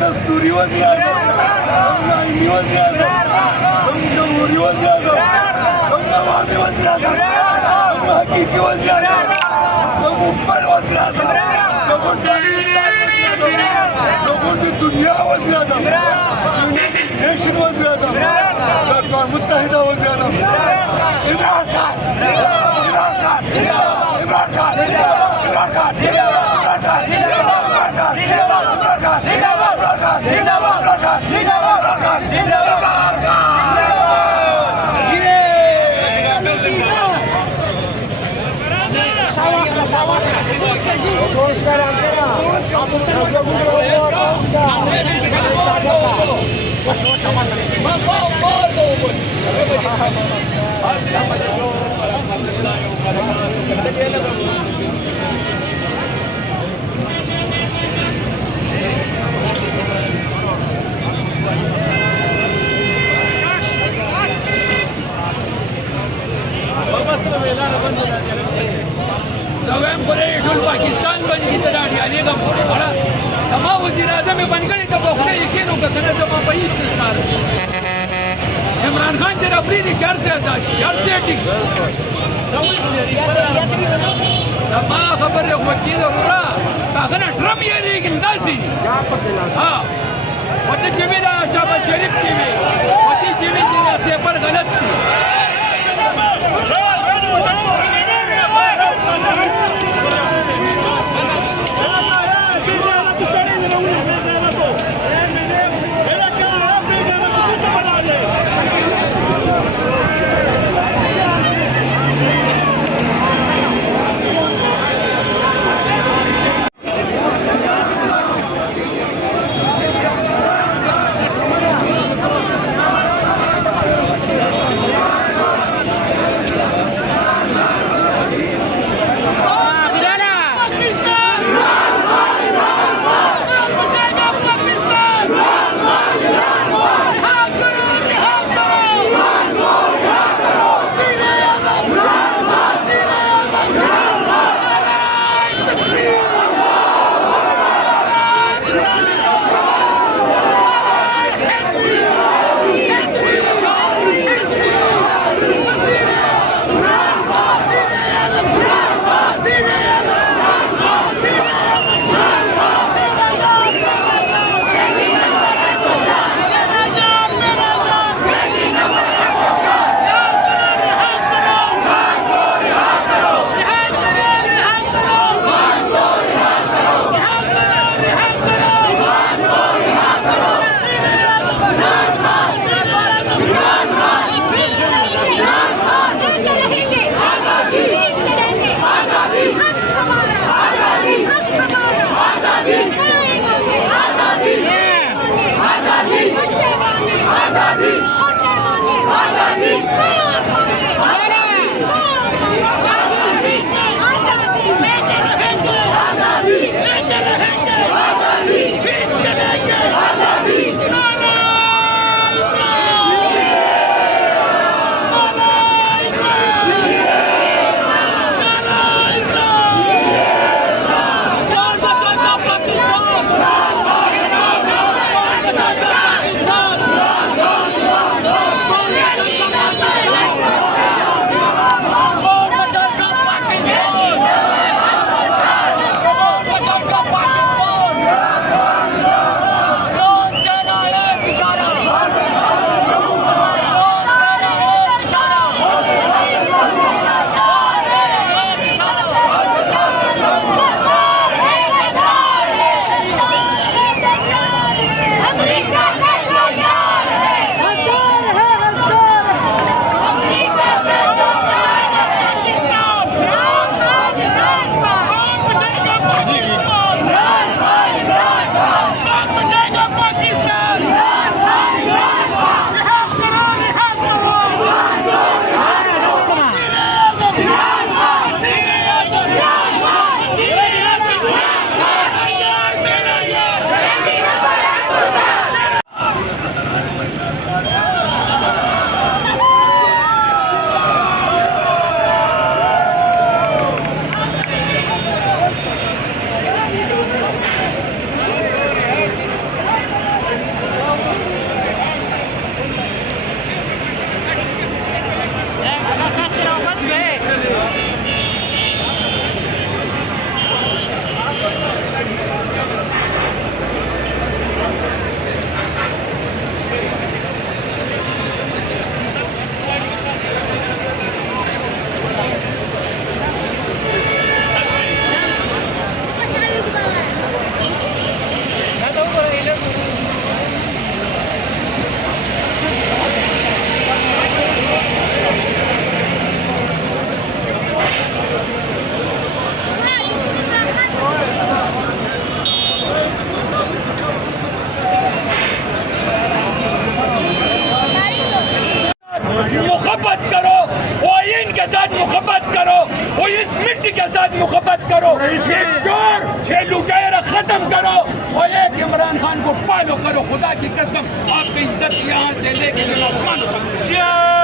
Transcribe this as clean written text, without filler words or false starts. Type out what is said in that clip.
दस्तूरी वज़ीर आज़म, आईनी वज़ीर आज़म, जमहूरी वज़ीर आज़म, नवाबी वज़ीर आज़म, हकीकी वज़ीर आज़म, मुफ्ती वज़ीर आज़म, दुनिया वज़ीर आज़म, नेशन वज़ीर आज़म, अक़वाम मुत्तहिदा वज़ीर आज़म, इमरान खान, इमरान खान, इमरान खान, इमरान खान, इमरान खान, इमरान खान, पाकिस्तान बन की तरह हरियाली का फोटो पड़ा तमाम वज़ीर आज़म में बन गए तो बोखने यकीन होगा सनत जमा पई सरकार इमरान खान तेरा अपनी चार से टिक तमा खबर है वकील होरा कागना ड्रम ये रे गिंदासी हां वत जमीला शाबाश शरीफ की में वत जमीला से पर गलत थी बद मुकब्बत करो, ये चोर ये लुटेरा खत्म करो और एक इमरान खान को पालो करो। खुदा की कसम आपकी इज्जत यहाँ से लेके आसमान तक।